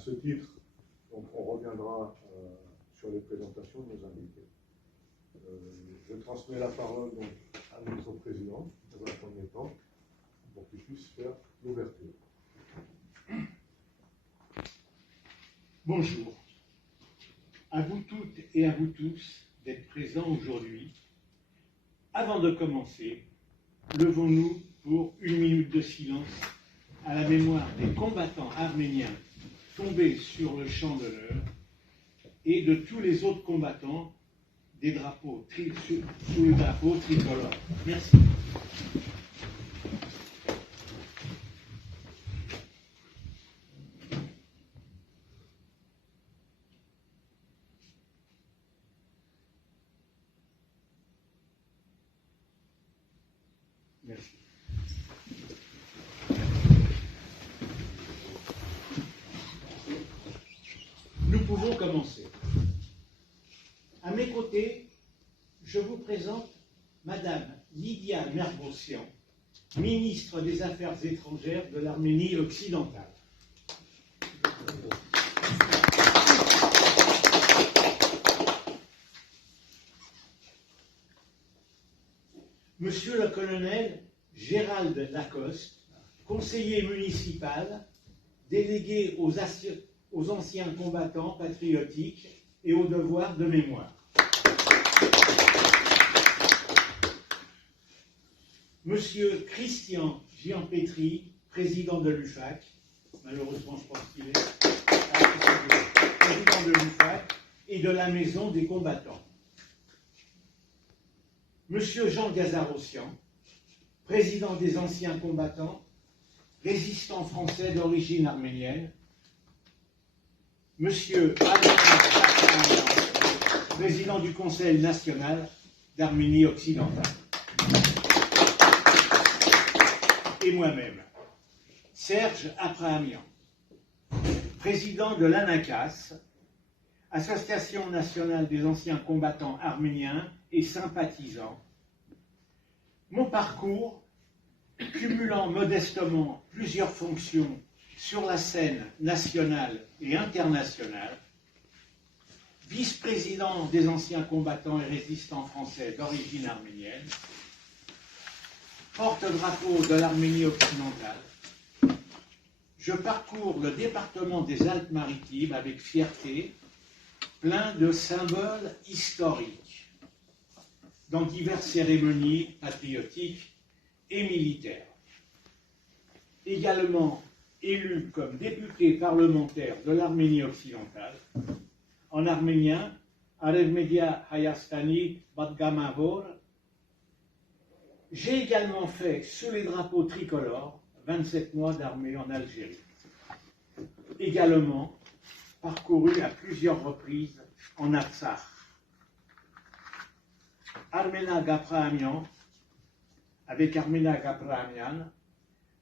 ce titre, donc, on reviendra sur les présentations de nos invités. Je transmets la parole donc, à notre président, dans un premier temps, pour qu'il puisse faire l'ouverture. Bonjour. À vous toutes et à vous tous d'être présents aujourd'hui. Avant de commencer, levons-nous pour 1 minute de silence à la mémoire des combattants arméniens tombés sur le champ d'honneur et de tous les autres combattants des drapeaux sous le drapeau tricolore. Merci. Merci. Nous pouvons commencer. À mes côtés, je vous présente Madame Lydia Marbossian, ministre des Affaires étrangères de l'Arménie occidentale. Monsieur le colonel Gérald Lacoste, conseiller municipal, délégué aux anciens combattants patriotiques et aux devoirs de mémoire. Monsieur Christian Gianpetri, président de l'UFAC, malheureusement je pense qu'il est président de l'UFAC et de la Maison des combattants. Monsieur Jean Gazarossian, président des anciens combattants, résistant français d'origine arménienne. Monsieur Alain Abrahamian, président du Conseil national d'Arménie occidentale. Et moi-même, Serge Abrahamian, président de l'ANACAS, Association nationale des anciens combattants arméniens et sympathisants. Mon parcours, cumulant modestement plusieurs fonctions sur la scène nationale et internationale, vice-président des anciens combattants et résistants français d'origine arménienne, porte-drapeau de l'Arménie occidentale, je parcours le département des Alpes-Maritimes avec fierté, plein de symboles historiques, dans diverses cérémonies patriotiques et militaires. Également élu comme député parlementaire de l'Arménie occidentale, en arménien, Arevmedia Hayastani Badgamavor. J'ai également fait, sous les drapeaux tricolores, 27 mois d'armée en Algérie. Également parcouru à plusieurs reprises en Artsakh. Armena Gabrahamian, avec Armena Gabrahamian,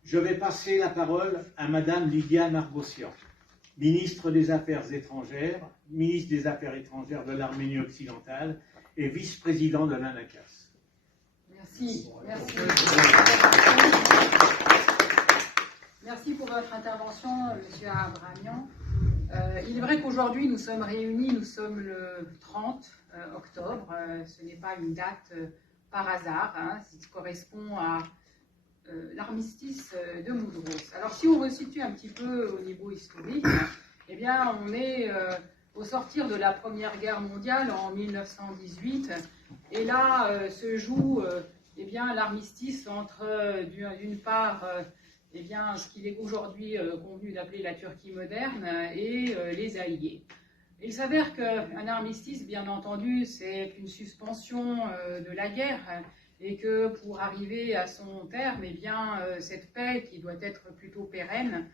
je vais passer la parole à Madame Lydia Marbossian, ministre des Affaires étrangères, ministre des Affaires étrangères de l'Arménie occidentale et vice-président de l'ANACAS. Merci. Merci. Merci pour votre intervention, Monsieur Abrahamian. Il est vrai qu'aujourd'hui, nous sommes réunis, nous sommes le 30 octobre. Ce n'est pas une date par hasard, hein, ça correspond à l'armistice de Mudros. Alors, si on resitue un petit peu au niveau historique, eh bien, on est au sortir de la Première Guerre mondiale en 1918, et là se joue eh bien, l'armistice entre, d'une part, eh bien, ce qu'il est aujourd'hui convenu d'appeler la Turquie moderne et les Alliés. Il s'avère qu'un armistice, bien entendu, c'est une suspension de la guerre et que pour arriver à son terme, eh bien, cette paix, qui doit être plutôt pérenne,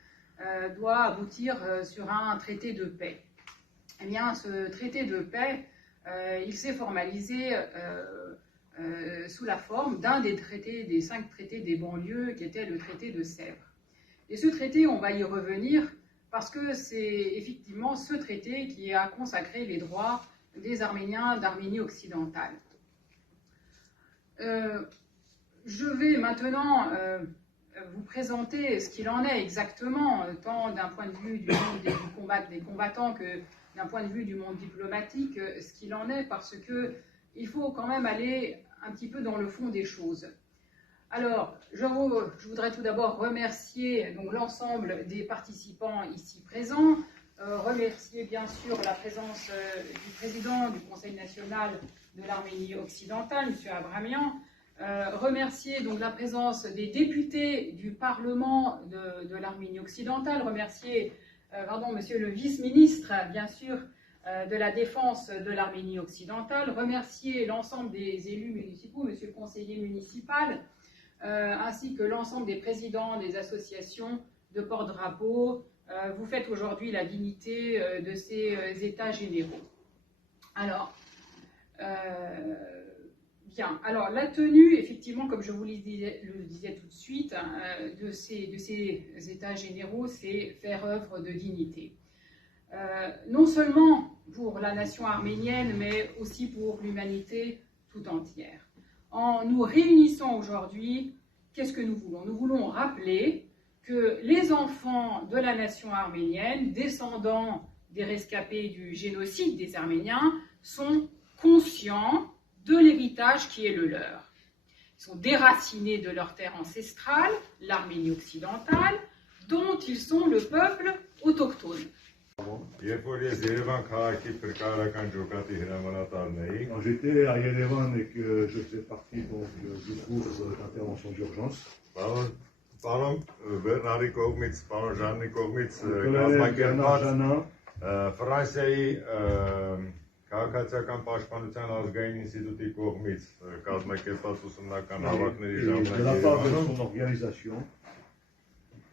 doit aboutir sur un traité de paix. Eh bien, ce traité de paix, il s'est formalisé sous la forme d'un des 5 traités des banlieues, qui était le traité de Sèvres. Et ce traité, on va y revenir, parce que c'est effectivement ce traité qui a consacré les droits des Arméniens d'Arménie occidentale. Je vais maintenant vous présenter ce qu'il en est exactement, tant d'un point de vue du monde des combattants que d'un point de vue du monde diplomatique, ce qu'il en est, parce qu'il faut quand même aller un petit peu dans le fond des choses. Alors, je voudrais tout d'abord remercier l'ensemble des participants ici présents, remercier bien sûr la présence du président du Conseil national de l'Arménie occidentale, M. Abramian, remercier donc la présence des députés du Parlement de l'Arménie occidentale, remercier monsieur le vice-ministre, bien sûr, de la défense de l'Arménie occidentale, remercier l'ensemble des élus municipaux, monsieur le conseiller municipal, ainsi que l'ensemble des présidents des associations de porte-drapeau. Vous faites aujourd'hui la dignité de ces états généraux. Alors, bien. Alors, la tenue, effectivement, comme je vous le disais tout de suite, de ces états généraux, c'est faire œuvre de dignité. Non seulement pour la nation arménienne, mais aussi pour l'humanité tout entière. En nous réunissant aujourd'hui, qu'est-ce que nous voulons? Nous voulons rappeler que les enfants de la nation arménienne, descendants des rescapés du génocide des Arméniens, sont conscients de l'héritage qui est le leur. Ils sont déracinés de leur terre ancestrale, l'Arménie occidentale, dont ils sont le peuple autochtone. Quand j'étais à Yerevan et que je faisais partie donc, du groupe d'intervention d'urgence, Քաղաքացիական պաշտպանության ազգային ինստիտուտի կողմից կազմակերպված ուսումնական հավաքների ժամանակի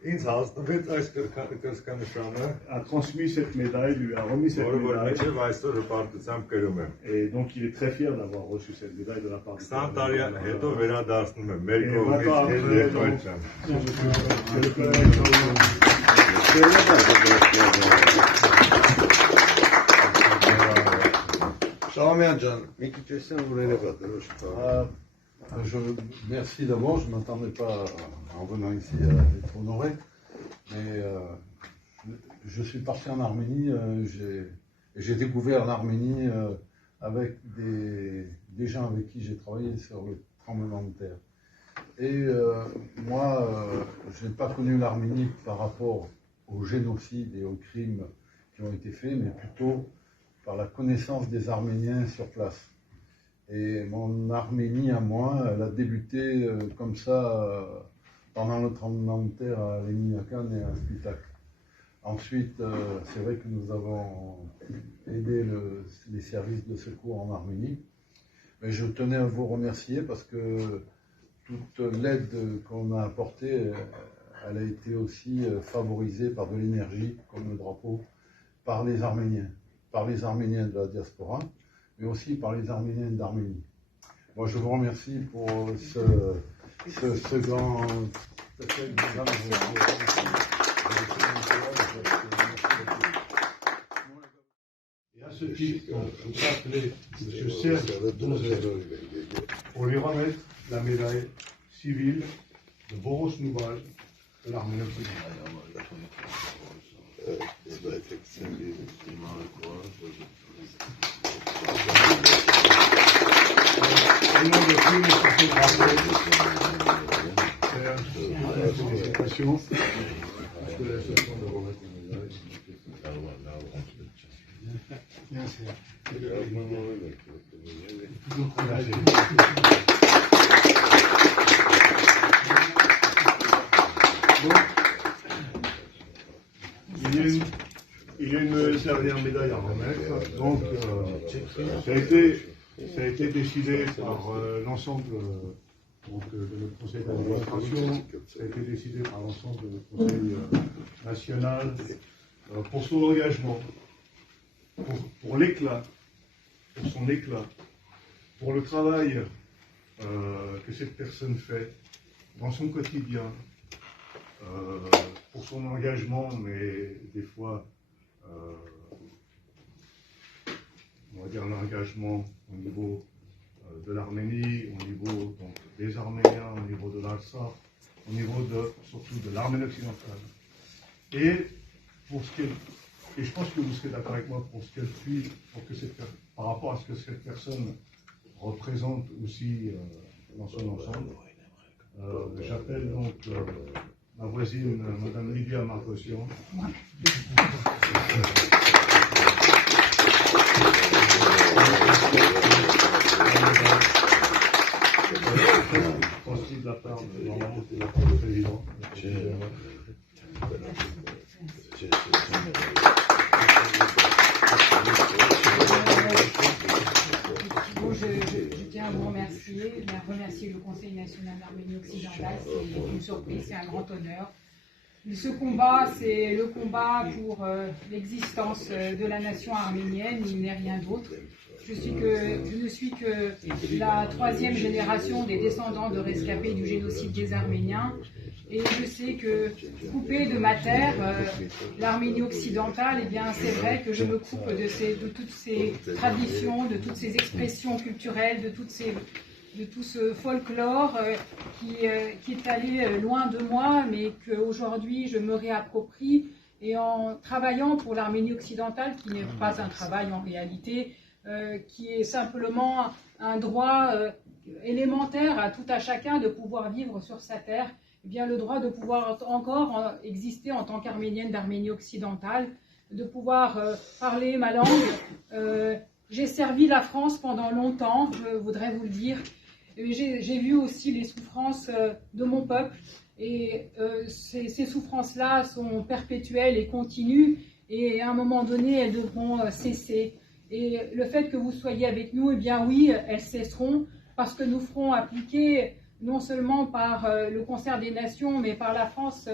ինձ հասնվեց այս կրծքանշանը, a transmis cette médaille, lui a remis cette médaille. Մինչև այսօր հպարտությամբ կրում եմ։ Et donc il est très fier d'avoir reçu cette médaille de la part du 20 տարի հետո վերադարձնում եմ մեր կողմից եղբայրության։ Merci d'abord, je ne m'attendais pas en venant ici à être honoré, mais je suis parti en Arménie, j'ai découvert l'Arménie avec des gens avec qui j'ai travaillé sur le tremblement de terre. Et moi, je n'ai pas connu l'Arménie par rapport au génocide et aux crimes qui ont été faits, mais plutôt par la connaissance des Arméniens sur place. Et mon Arménie à moi, elle a débuté comme ça pendant le tremblement de terre à Lemniakan et à Spitak. Ensuite, c'est vrai que nous avons aidé les services de secours en Arménie. Mais je tenais à vous remercier parce que toute l'aide qu'on a apportée, elle a été aussi favorisée par de l'énergie, comme le drapeau, par les Arméniens de la diaspora, mais aussi par les Arméniens d'Arménie. Moi, je vous remercie pour ce grand... Et à ce titre, je voudrais appeler M. Serge Donzel pour lui remettre la médaille civile de Boros Nouval de l'Arménie occidentale. Félicitations. Je te laisse le temps de remettre la médaille. Merci. Il y a une dernière médaille à remettre. Donc, ça a été décidé par l'ensemble de notre conseil d'administration, ça a été décidé par l'ensemble de notre conseil national pour son engagement, pour l'éclat, pour son éclat, pour le travail que cette personne fait dans son quotidien, pour son engagement, mais des fois, on va dire l'engagement au niveau de l'Arménie, au niveau donc, des Arméniens, au niveau de l'Artsakh, au niveau surtout de l'Arménie occidentale. Et je pense que vous serez d'accord avec moi pour ce qu'elle suit, par rapport à ce que cette personne représente aussi dans son ensemble. J'appelle donc ma voisine, Madame Lydia Marcosian. Transmis de la part de normalement de la part du président. Je tiens à vous remercier, le Conseil national d'Arménie occidentale. C'est une surprise, c'est un grand honneur. Ce combat, c'est le combat pour l'existence de la nation arménienne, il n'est rien d'autre. Je ne suis que la 3e génération des descendants de rescapés du génocide des Arméniens. Et je sais que, coupé de ma terre, l'Arménie occidentale, eh bien, c'est vrai que je me coupe de toutes ces traditions, de toutes ces expressions culturelles, de tout ce folklore qui est allé loin de moi, mais qu'aujourd'hui je me réapproprie. Et en travaillant pour l'Arménie occidentale, qui n'est pas un travail en réalité, qui est simplement un droit élémentaire à tout à chacun de pouvoir vivre sur sa terre, eh bien, le droit de pouvoir encore exister en tant qu'Arménienne d'Arménie occidentale, de pouvoir parler ma langue. J'ai servi la France pendant longtemps, je voudrais vous le dire. J'ai vu aussi les souffrances de mon peuple, et ces souffrances-là sont perpétuelles et continues, et à un moment donné, elles devront cesser. Et le fait que vous soyez avec nous, eh bien oui, elles cesseront, parce que nous ferons appliquer, non seulement par le concert des nations, mais par la France,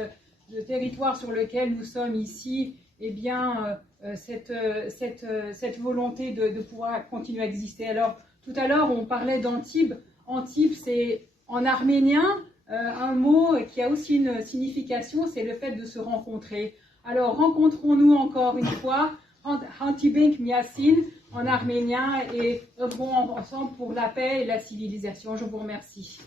le territoire sur lequel nous sommes ici, eh bien, cette volonté de pouvoir continuer à exister. Alors, tout à l'heure, on parlait d'Antibes. Antibes, c'est en arménien un mot qui a aussi une signification, c'est le fait de se rencontrer. Alors, rencontrons-nous encore une fois, Antibink Miasin, en arménien, et œuvrons ensemble pour la paix et la civilisation. Je vous remercie.